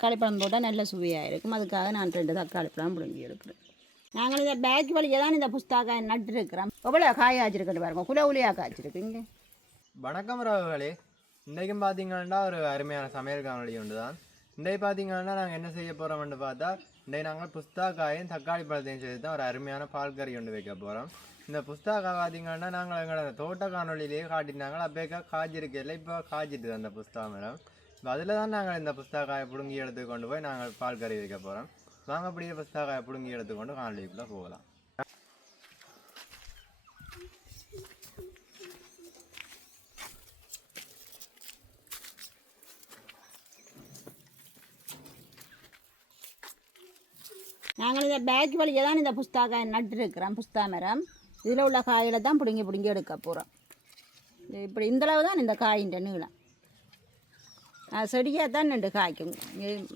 தக்காளி பழம் போட்டால் நல்ல சுவையாக இருக்கும். அதுக்காக நான் 2 தக்காளி பழம் பிடுங்கி எடுக்கிறேன். நாங்கள் இந்த பேக் வழியை தான் இந்த புஸ்தகாய் நட்டுருக்கிறோம். எவ்வளோ காய் காய்ச்சிருக்கிட்டு பாருங்க, குலவுலியாக காய்ச்சிருக்கு இங்கே. வணக்கம் ராவுகளே, இன்றைக்கும் பார்த்தீங்கன்னா ஒரு அருமையான சமையல் காணொலி ஒன்று தான். இன்றைக்கு பார்த்தீங்கன்னா நாங்கள் என்ன செய்ய போகிறோம்னு பார்த்தா, இன்றைக்கு நாங்கள் புஸ்தகாயும் தக்காளி பழத்தையும் செய்து தான் ஒரு அருமையான பால் கறி ஒன்று வைக்க போகிறோம். இந்த புஸ்தகா பார்த்தீங்கன்னா நாங்கள் எங்களோட தோட்ட காணொலியிலேயே காட்டினாங்க. அப்பேக்கா காய்ச்சிருக்கையில் இப்போ காய்ச்சிட்டு அந்த புஸ்தக மரம். இப்போ அதில் தான் நாங்கள் இந்த புஸ்தகாயை பிடுங்கி எடுத்து கொண்டு போய் நாங்கள் பால் கறி வைக்க போகிறோம். நாங்கள் அப்படியே புஸ்தகாயை பிடுங்கி எடுத்துக்கொண்டு காணொலிக்குள்ளே போகலாம். நாங்கள் இந்த பேக் வழியை தான் இந்த புஸ்தகாய் நட்டுருக்கிறோம். புஸ்தா மரம் இதில் உள்ள காயில் தான் பிடுங்கி எடுக்க போகிறோம். இப்படி இந்தளவு தான் இந்த காயின் நீளம். செடியாக தான் நின்று காய்க்கும்.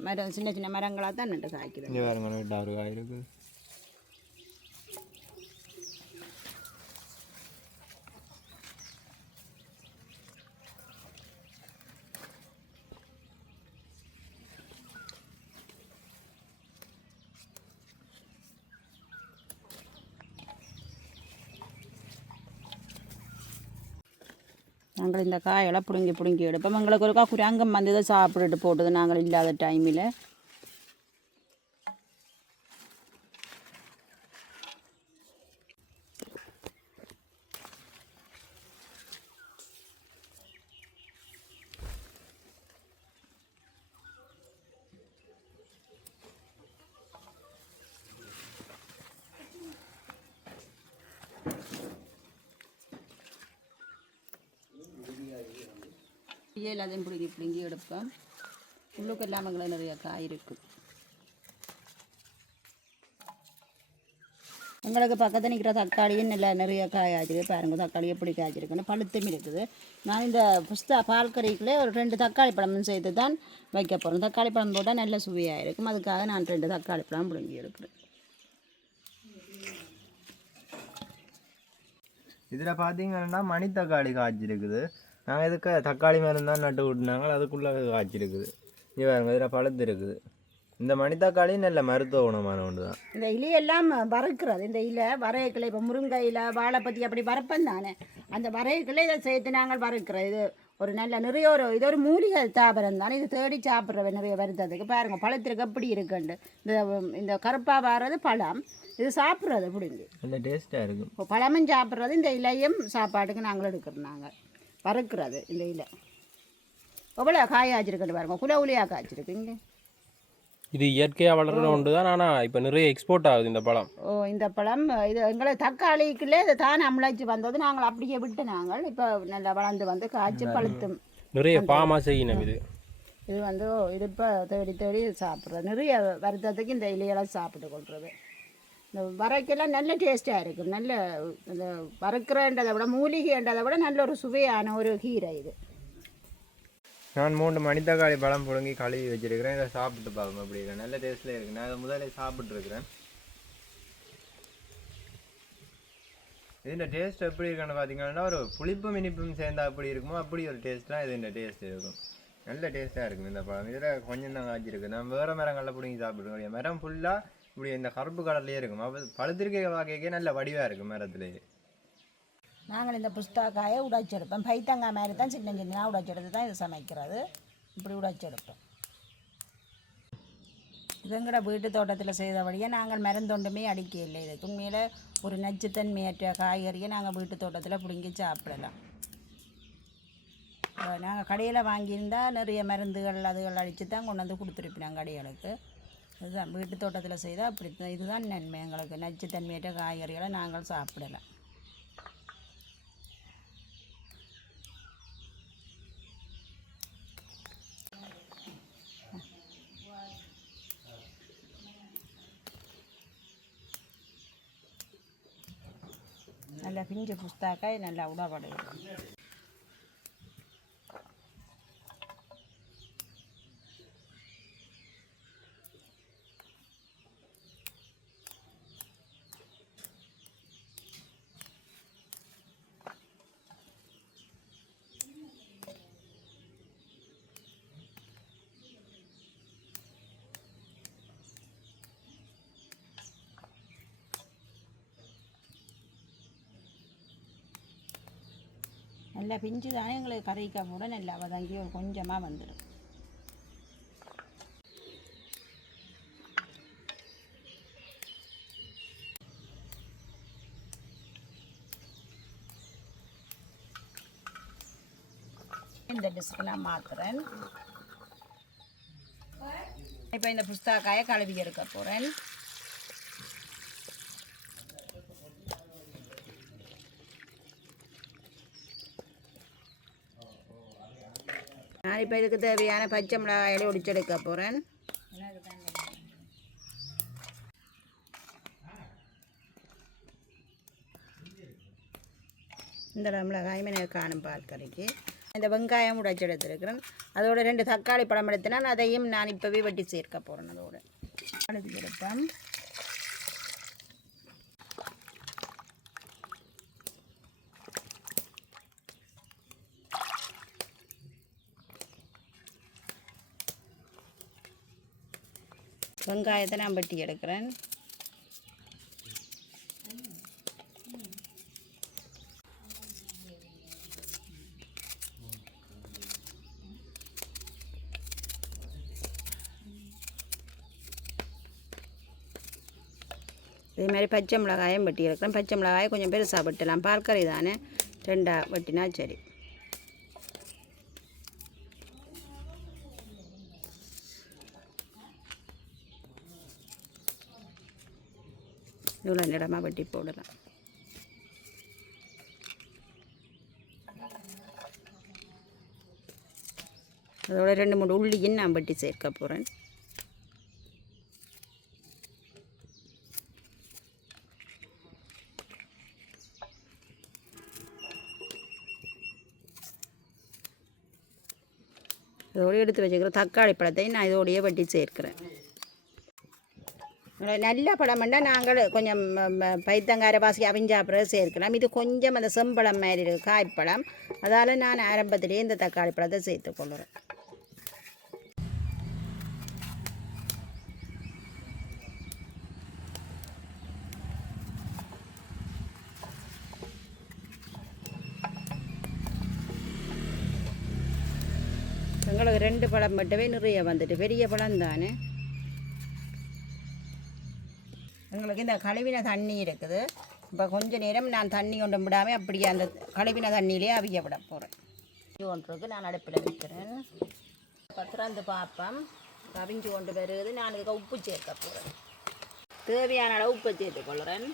மரம் சின்ன சின்ன மரங்களாக தான் நின்று காய்க்குது. காய் இருக்குது. நாங்கள் இந்த காயெல்லாம் பிடுங்கி எடுப்போம். எங்களுக்கு ஒருக்கா குரங்கம் வந்து தான் சாப்பிட்டுட்டு போட்டது நாங்கள் இல்லாத டைமில். எல்லாத்தையும் பிடுங்கி எடுப்பேன். உள்ளுக்கு எல்லாமே நிறைய காய் இருக்குது. உங்களுக்கு பக்கத்தில் நிற்கிற தக்காளியும் நிறைய காய் ஆச்சிருக்கு. பாருங்கள் தக்காளி எப்படி காய்ச்சிருக்குன்னு பழுத்தும் இருக்குது. நான் இந்த பால் கறிக்குள்ளே ஒரு 2 தக்காளி பழமும் சேர்த்து தான் வைக்க போகிறேன். தக்காளி பழம் போட்டால் நல்ல சுவையாக இருக்கும். அதுக்காக நான் 2 தக்காளி பழம் பிடுங்கி எடுக்கிறேன். இதில் பார்த்தீங்கன்னா மணி தக்காளி காய்ச்சிருக்குது. நாங்கள் இதுக்கு தக்காளி மரம் தான் நட்டு விட்டுனாங்க, அதுக்குள்ளே காய்ச்சிருக்குது. இங்கே பாருங்க, இதில் பழுத்து இருக்குது. இந்த மணி தக்காளி நல்ல மருத்துவ குணமான ஒன்று தான். இந்த இலையெல்லாம் வறுக்கிறது. இந்த இலை வரையக்கில் இப்போ முருங்கை இலை வாழைப்பத்தி அப்படி வறுப்பேன் தானே, அந்த வரையக்கில் இதை சேர்த்து நாங்கள் வறுக்கிறோம். இது ஒரு நல்ல இது ஒரு மூலிகை தாவரம் தானே. இது தேடி சாப்பிட்ற நிறைய வருத்தத்துக்கு பாருங்கள் பழத்திற்கு எப்படி இருக்குண்டு. இந்த கருப்பாக வர்றது பழம், இது சாப்பிட்றது பிடிங்க நல்ல டேஸ்ட்டாக இருக்கும். இப்போ பழமும் சாப்பிட்றது, இந்த இலையும் சாப்பாட்டுக்கு நாங்கள் எடுக்கிறோம். நாங்கள் வறுக்கிறது இந்த இலை. எவ்வளோ காய் காய்ச்சிருக்குன்னு பாருங்கள், குலவுலியாக காய்ச்சிருக்கு இங்கே. இது இயற்கையாக வளர்கிற ஒன்று தான். ஆனால் இப்போ நிறைய எக்ஸ்போர்ட் ஆகுது இந்த பழம். இந்த பழம் இது எங்களை தக்காளிக்குள்ளே இது தானே அம்லாச்சி வந்தது. நாங்கள் அப்படியே விட்டு நாங்கள் இப்போ நல்லா வளர்ந்து வந்து காய்ச்சி பழுத்தும் நிறைய பாமா செய்யணும். இது வந்து இது இப்போ தேடி சாப்பிட்றது. நிறைய வருத்தத்துக்கு இந்த இலையெல்லாம் சாப்பிட்டு கொள்வது. இந்த வரைக்கெல்லாம் நல்ல டேஸ்ட்டாக இருக்கும். நல்ல இந்த வறுக்கிறன்றதை விட மூலிகைன்றதை விட நல்ல ஒரு சுவையான ஒரு கீரை இது. நான் 3 மணி தக்காளி பழம் பிடுங்கி கழுவி வச்சுருக்கிறேன். இதை சாப்பிட்டு பார்க்கணும். அப்படி இல்லை, நல்ல டேஸ்ட்டில் இருக்குது. நான் இதை முதலே சாப்பிட்ருக்குறேன். இதுன்ற டேஸ்ட் எப்படி இருக்குன்னு பார்த்தீங்கன்னா ஒரு புளிப்பும் இனிப்பும் சேர்ந்தா அப்படி இருக்குமோ அப்படி ஒரு டேஸ்ட்டாக இது இந்த டேஸ்ட் இருக்கும். நல்ல டேஸ்ட்டாக இருக்கும் இந்த பழம். இதில் கொஞ்சம் தான் காய்ச்சிருக்கு. நான் வேறு மரங்களில் பிடிங்கி சாப்பிட்ருக்கேன். மரம் ஃபுல்லாக இப்படி இந்த கருப்பு கடல்லையே இருக்கும். அப்போ பழுத்திருக்க வாக்கைக்கே நல்ல வடிவாக இருக்கும் மரத்துலேயே. நாங்கள் இந்த புஸ்தகாயை உடைச்செடுப்போம். பைத்தங்காய் மாதிரி தான் சின்ன சின்னதாக உடைச்செடுத்து தான் இது சமைக்கிறது. இப்படி உடைச்செடுப்போம். இது எங்கட வீட்டு தோட்டத்தில் செய்தபடியே நாங்கள் மருந்தொண்டுமே அடிக்க இல்லை. இது உண்மையில் ஒரு நச்சுத்தன்மையற்ற காய்கறியை நாங்கள் வீட்டு தோட்டத்தில் பிடுங்கி சாப்பிடலாம். நாங்கள் கடையில் வாங்கியிருந்தால் நிறைய மருந்துகள் அதுகள் அடித்து தான் கொண்டு வந்து கொடுத்துருப்போம் கடைகளுக்கு. இதுதான் வீட்டு தோட்டத்தில் செய்தால் அப்படி இதுதான் நன்மை. எங்களுக்கு நச்சுத்தன்மையற்ற காய்கறிகளை நாங்கள் சாப்பிடலாம். நல்லா பிஞ்சு புஸ்தாக்காய் நல்லா உடப்படுது. நல்லா பிஞ்சு தானே எங்களுக்கு கறிக்காய் கூட நல்லா வதங்கி ஒரு கொஞ்சமாக வந்துடும். இந்த டிஷ்க்கு நான் மாற்றுறேன். இப்போ இந்த புஸ்தகாயை கழுவி எடுக்க போகிறேன். நான் இப்போ இதுக்கு தேவையான பச்சை மிளகாயில ஒடிச்செடுக்க போகிறேன். இந்த மிளகாயும் எனக்கு காணும் பால் கறிக்கு. இந்த வெங்காயம் உடைச்சி எடுத்துருக்கிறேன். அதோட 2 தக்காளி பழம் எடுத்தினால் அதையும் நான் இப்போவே வெட்டி சேர்க்க போகிறேன். அதோட அழுதி எடுப்பேன். வெங்காயத்தை நான் வெட்டி எடுக்கிறேன். இதே மாதிரி பச்சை மிளகாயும் வெட்டி எடுக்கிறேன். பச்சை மிளகாயை கொஞ்சம் பெருசாக வெட்டலாம். பால்கறி தானே 2 வெட்டினா சரி. இவ்வளோ இடமா வெட்டி போடலாம். அதோட 2-3 உள்ளியும் நான் வெட்டி சேர்க்க போகிறேன். இதோடு எடுத்து வச்சுக்கிற தக்காளி பழத்தையும் நான் இதோடையே வெட்டி சேர்க்கிறேன். நல்ல பழம் வேண்டால் நாங்கள் கொஞ்சம் பைத்தங்கார வாசி அவிஞ்சா பிறகு சேர்க்கலாம். இது கொஞ்சம் அந்த செம்பழம் மாதிரி இருக்குது, காய்ப்பழம். அதால் நான் ஆரம்பத்திலேயே இந்த தக்காளி பழத்தை சேர்த்துக்கொள்கிறேன். எங்களுக்கு 2 பழம் மட்டுமே நிறைய வந்துட்டு, பெரிய பழம் தானே. எங்களுக்கு இந்த கழுவின தண்ணி இருக்குது. இப்போ கொஞ்ச நேரம் நான் தண்ணி கொண்டு விடாமல் அப்படியே அந்த கழுவின தண்ணியிலே அவிய விட போகிறேன். ஒன்றுக்கு நான் அடுப்பில் வைக்கிறேன். திறந்து பார்ப்பேன். அவிஞ்சு கொண்டு வருது. நான் இதுக்கு உப்பு சேர்க்க போகிறேன். தேவையான அளவு உப்பு சேர்த்துக்கொள்கிறேன்.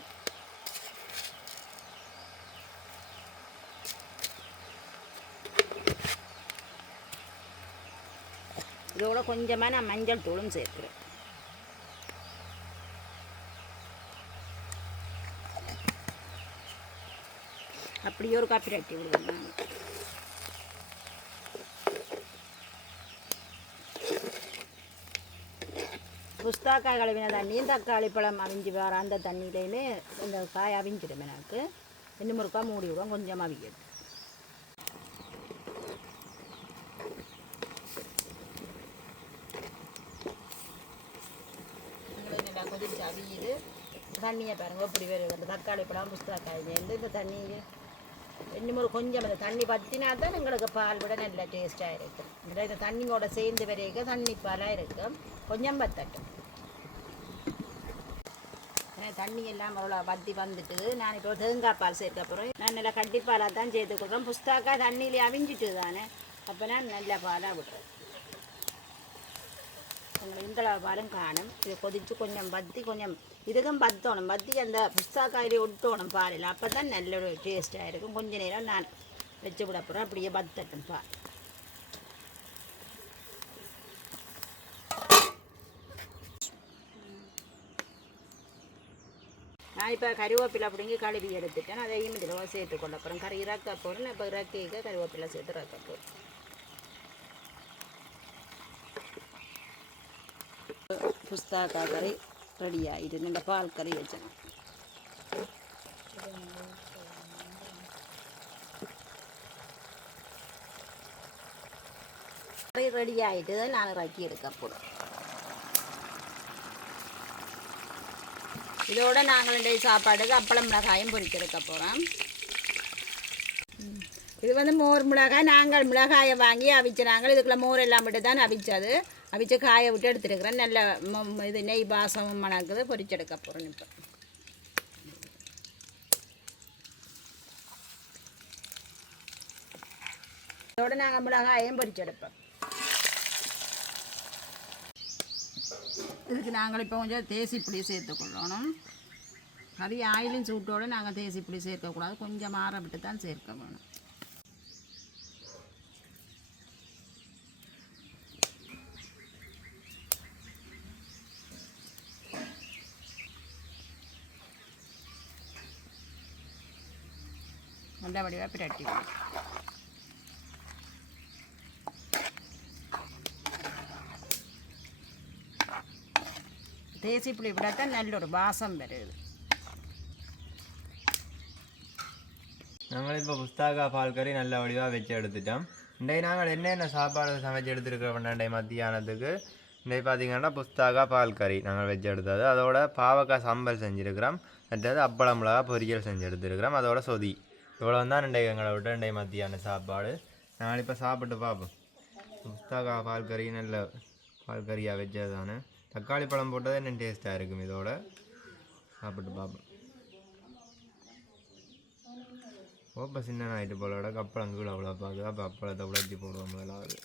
இதோட கொஞ்சமாக நான் மஞ்சள் தூளும் சேர்க்கிறேன். அப்படியே ஒரு காப்பி ரட்டி விடுவேன். புஸ்தாக்காய் கழுவின தண்ணியும் தக்காளி பழம் அவிஞ்சு வர அந்த தண்ணியிலையுமே இந்த காய் அவிஞ்சிடும். எனக்கு இன்னும் ஒருக்கா மூடி விடுவோம், கொஞ்சம் அவிக்கும். நல்லா கொதிச்சு அவியுது. தண்ணியை பாருங்கள் எப்படி வருது. அந்த தக்காளி பழம் புஸ்தாக்காயிலேருந்து இந்த தண்ணியை இன்னும் ஒரு கொஞ்சம் அந்த தண்ணி பற்றினா தான் எங்களுக்கு பால் விட நல்ல டேஸ்ட்டாக இருக்கும். இந்த தண்ணியோட சேர்ந்து வரைக்கும் தண்ணி பாலாக இருக்கும். கொஞ்சம் பத்தட்டும். தண்ணி எல்லாம் அவ்வளோ பற்றி வந்துட்டு நான் இப்போ தேங்காய் பால் சேர்க்க போகிறேன். நான் நல்லா கட்டிப்பாலாக தான் சேர்த்துக்கிறேன். புஸ்தாக்காய் தண்ணியிலே அவிஞ்சிட்டு தானே, அப்போ நான் நல்ல பாலாக விடுறேன். உங்களுக்கு இந்த பாலும் காணும். இதை கொதித்து கொஞ்சம் பற்றி கொஞ்சம் இதுக்கும் பற்றணும். பற்றி அந்த புஸ்தாக்காயிலே ஒட்டணும் பாலில். அப்போ தான் நல்ல ஒரு டேஸ்ட்டாக இருக்கும். கொஞ்ச நேரம் நான் வச்சு விட போகிறேன். அப்படியே பத்தட்டும் பால். நான் இப்போ கருவேப்பிலை அப்படிங்க கழுவி எடுத்துட்டேன். அதையும் இதில் சேர்த்துக்கொள்ள போகிறேன். கறி இறக்க போகிறேன். இப்போ இறக்கிக்க கருவேப்பிலை சேர்த்து இறக்க போகிறேன். புஸ்தாக்காய் கறி ரெடி ஆகிட்டு நல்ல பால் கறி வச்சேன். கறி ரெடி ஆகிட்டு நான் இறக்கி எடுக்க போகிறேன். இதோட நாங்கள் இன்றைய சாப்பாடுக்கு அப்பளம் மிளகாயும் பொரிச்செடுக்க போகிறோம். இது வந்து மோர் மிளகாய். நாங்கள் மிளகாயை வாங்கி அவிச்சு நாங்கள் இதுக்குள்ள மோர் எல்லாம் விட்டு தான் அவிச்சது. அவிச்சு காய விட்டு எடுத்துருக்குறேன். நல்ல இது நெய் பாசமும் மணக்குது. பொரிச்செடுக்க போகிறோம் இப்போ. இதோட நாங்கள் மிளகாயையும் பொரிச்செடுப்போம். இதுக்கு நாங்கள் இப்போ கொஞ்சம் தேசி புளி சேர்த்துக்கொள்ளணும். கறி ஆயிலும் சூட்டோடு நாங்கள் தேசி புளி சேர்க்கக்கூடாது. கொஞ்சம் மாற விட்டு தான் சேர்க்க வேணும். நல்ல வடிவாக பிரட்டி தேசி புளி விடத்தான் நல்ல ஒரு வாசம் வருது. நாங்கள் இப்போ புஸ்தகா பால் கறி நல்ல வடிவாக வச்சு எடுத்துட்டோம். இன்றைக்கு நாங்கள் என்னென்ன சாப்பாடு சமைச்சு எடுத்துருக்கிறோம் மத்தியானத்துக்கு. இன்றைக்கு பார்த்தீங்கன்னா புஸ்தகா பால் கறி நாங்கள் வச்சு எடுத்தது. அதோட பாவக்காய் சம்பல் செஞ்சுருக்கிறோம். மற்றது அப்பளம் மிளகா பொரியல் செஞ்சு எடுத்துருக்கிறோம். அதோட சொதி. இவ்வளோ தான் இன்றைக்கு எங்களை விட்டு இன்றைக்கு மத்தியான சாப்பாடு. நாங்கள் இப்போ சாப்பிட்டு பார்ப்போம். புஸ்தகா பால் கறி நல்ல பால் கறியாக வச்சது தானே. தக்காளி பழம் போட்டது என்ன டேஸ்ட்டாக இருக்கும். இதோட சாப்பிட்டு பார்ப்போம். ஓப்ப சின்ன ஆகிட்டு போலோட கப்பளம் கீழே அவ்வளோ பார்க்குது. அப்போ அப்பளத்தை உழைச்சி போடுவோம் முதலாவது.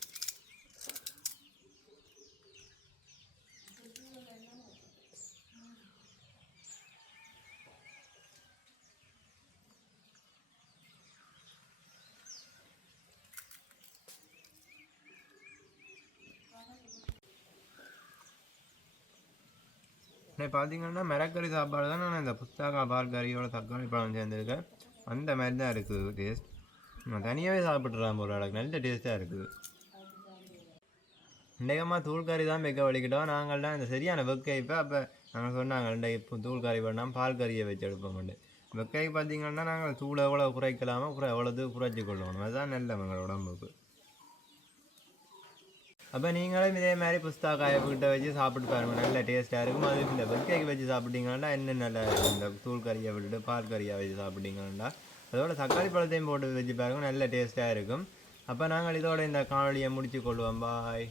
பார்த்தீங்கன்னா மிளகறி சாப்பாடு தான். நான் இந்த புஸ்தகா பால் கறியோட தக்காளி பழம் சேர்ந்துருக்கேன். அந்த மாதிரி தான் இருக்குது டேஸ்ட். நான் தனியாகவே சாப்பிட்றேன் போல. எனக்கு நல்ல டேஸ்ட்டாக இருக்குது. இன்றைக்கம்மா தூள் கறி தான் வைக்க வலிக்கிட்டோம். நாங்கள் தான் இந்த சரியான வெக்கை. அப்போ நாங்கள் சொன்னாங்க இன்றைக்கு இப்போ தூள் கறி பண்ணால் பால் கறியை வச்சு எடுப்போம்ட்டு. வெக்கைக்கு பார்த்தீங்கன்னா நாங்கள் தூளை எவ்வளோ குறைக்கலாமோ எவ்வளோது குறைச்சி கொள்ளணும். அதுதான் நல்ல எங்களோட உடம்புக்கு. அப்போ நீங்களும் இதே மாதிரி புஸ்தகாயை கிட்ட வச்சு சாப்பிட்டு பாருங்கள். நல்ல டேஸ்ட்டாக இருக்கும். அது இந்த வெக்கைக்கு வச்சு சாப்பிட்டீங்கன்னா இன்னும் நல்லா இருக்கும். இந்த தூள் கறியை விட்டுட்டு பால் கறியாக வச்சு சாப்பிட்டீங்கன்னா அதோட தக்காளி பழத்தையும் போட்டு வச்சு பாருங்கள். நல்ல டேஸ்ட்டாக இருக்கும். அப்போ நாங்கள் இதோட இந்த காணொலியை முடித்து கொள்வோம். பாய்.